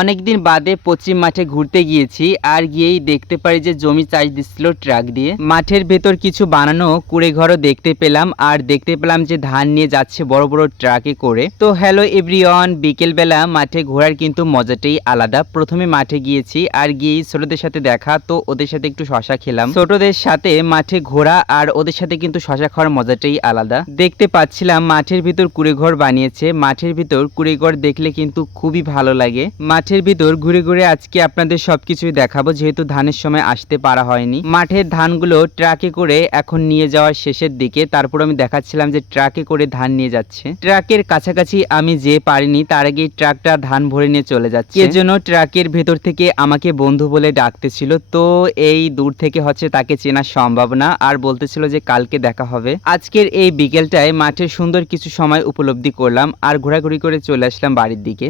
অনেকদিন বাদে পশ্চিম মাঠে ঘুরতে গিয়েছি আর গিয়েই দেখতে পারি যে জমি চাষ দিচ্ছিল ট্রাক দিয়ে। মাঠের ভেতর কিছু বানানো কুড়ে ঘরও দেখতে পেলাম আর দেখতে পেলাম যে ধান নিয়ে যাচ্ছে বড় বড় ট্রাকে করে। তো হ্যালো এভরিওয়ান, বিকেলবেলা মাঠে ঘোরার কিন্তু মজাটাই আলাদা। প্রথমে মাঠে গিয়েছি আর গিয়েই ছোটদের সাথে দেখা, তো ওদের সাথে একটু শশা খেলাম। ছোটদের সাথে মাঠে ঘোরা আর ওদের সাথে কিন্তু শশা খাওয়ার মজাটাই আলাদা। দেখতে পাচ্ছিলাম মাঠের ভিতর কুড়ে ঘর বানিয়েছে। মাঠের ভিতর কুড়ে ঘর দেখলে কিন্তু খুবই ভালো লাগে। মাঠের ভিতর ঘুরে ঘুরে আজকে আপনাদের সবকিছুই দেখাবো, যেহেতু ধানের সময় আসতে পারা হয়নি। মাঠের ধানগুলো ট্রাকে করে এখন নিয়ে যাওয়ার শেষের দিকে, তারপর আমি দেখাচ্ছিলাম যে ট্রাকে করে ধান নিয়ে যাচ্ছে। ট্রাকের কাছাকাছি আমি যে পারিনি, তার আগে ট্রাকটা ধান ভরে নিয়ে চলে যাচ্ছে। এজন্য ট্রাকের ভেতর থেকে আমাকে বন্ধু বলে ডাকতেছিল। তো এই দূর থেকে হচ্ছে তাকে চেনা সম্ভব না, আর বলতেছিল যে কালকে দেখা হবে। আজকের এই বিকেলটায় মাঠের সুন্দর কিছু সময় উপলব্ধি করলাম আর ঘোরাঘুরি করে চলে আসলাম বাড়ির দিকে।